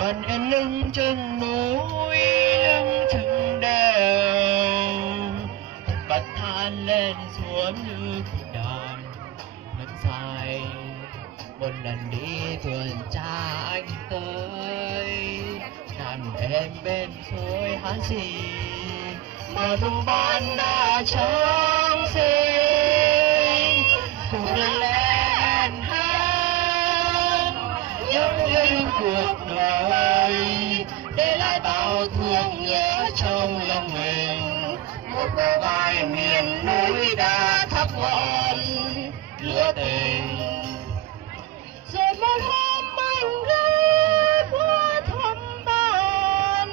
bàn em lưng chân núi lưng chừng đèo, bật than lên xuống như cuộc đời vẫn dài. Một lần đi tuần tra anh tới nằm em bên suối Hán Xì, mà thu ban đã trong xinh cùng lên hát nhớ đến cuộc đời, để lại bao thương nhớ trong lòng mình. Một cô gái miền núi đã thắp ngọn lửa tình, rồi một hôm anh ghé qua thăm bạn,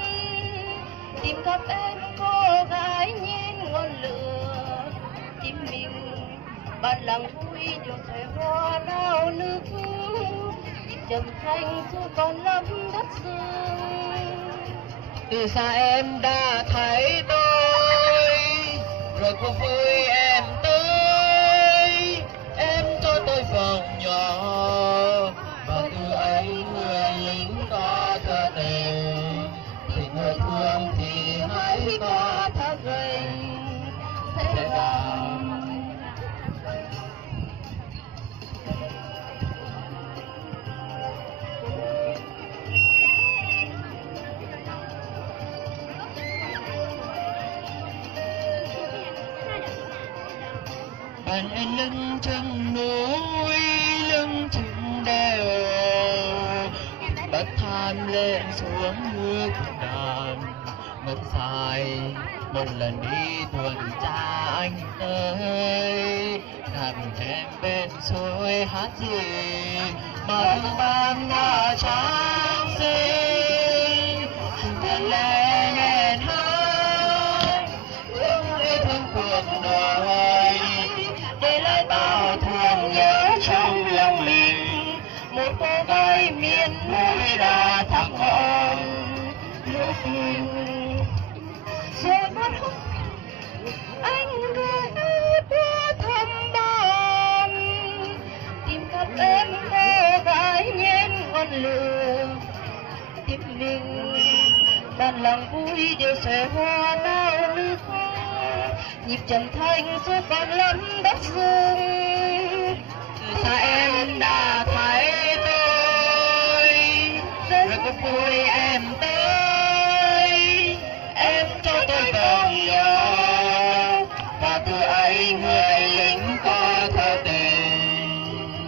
tìm gặp em cô gái nhìn ngọn lòng vui điều thời hoa nao nức trầm thanh dù còn lắm đất rừng. Từ xa em đã thấy tôi rồi cô vui em tới, em cho tôi vòng nhỏ và từ ấy người lính có thơ tình, thì người thương thì hãy có thơ gành thế nào. Bạn em lưng chừng núi lưng chừng đèo, bật than lên xuống nước đàn ngược dài một lần đi tuần tra anh tới gặp em bên suối hát gì mà thương ban ngả trắng xinh đàn lẽ nghẹn hát yêu thương cuộc đời để lại bao thương nhớ trong lòng mình. Một cô gái miền núi đã thằng con lúc rồi mất hút anh gửi qua thăm bạn tìm gặp em cô gái nhen ngọn lửa tim mình bàn lòng vui điều sẻ hoa nao nức nhịp trầm thanh dù còn lắm đất rừng. từ xa em đã thấy tôi rồi cô vui em tới, em cho tôi vòng nhỏ và từ ấy người lính có thơ tình.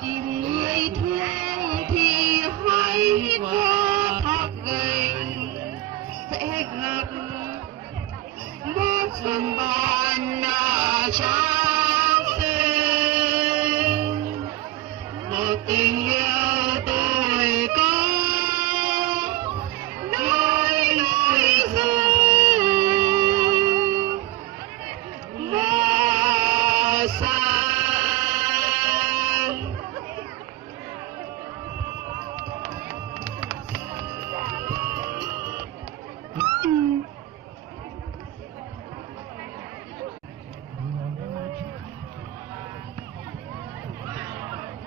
Tìm người thương thì hãy qua thác gành sẽ gặp một Xuân ban nở trắng xinh, một tình yêu tôi có nơi núi rừng và xa.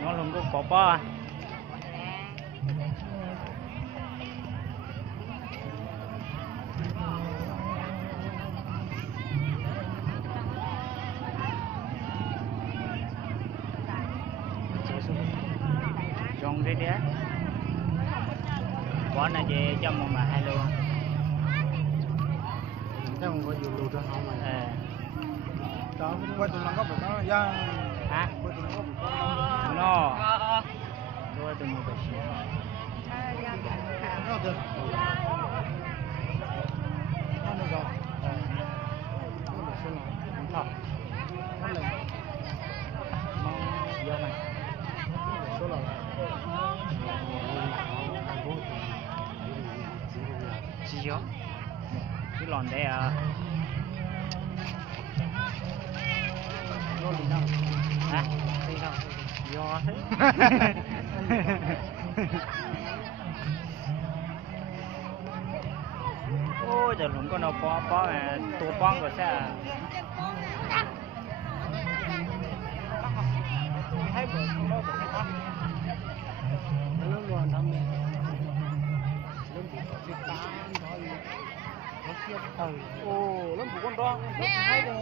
Nó lùng có bò bò trong cái đĩa quán này về trong mà hai luôn chắc không có nhiều lụt đâu không mà đó quay tụi nó có phải nó ra hả quay tụi nó có phải nó tôi tụi mình phải nó được nó được rồi nó được số nào nó lên nó giờ này số nào chỉ có cái lòn đây à nó đi đâu hả đi đâu do thế ôi giờ lùng con nào bó bó mà tụt bong rồi sẽ thấy bữa nó phải tắt nó luôn đâm mình lớn bị có cái tám thôi nó kia ồ lớn của con đoan thấy rồi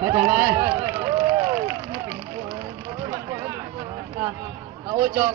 Thôi chào đây. Ôi cho.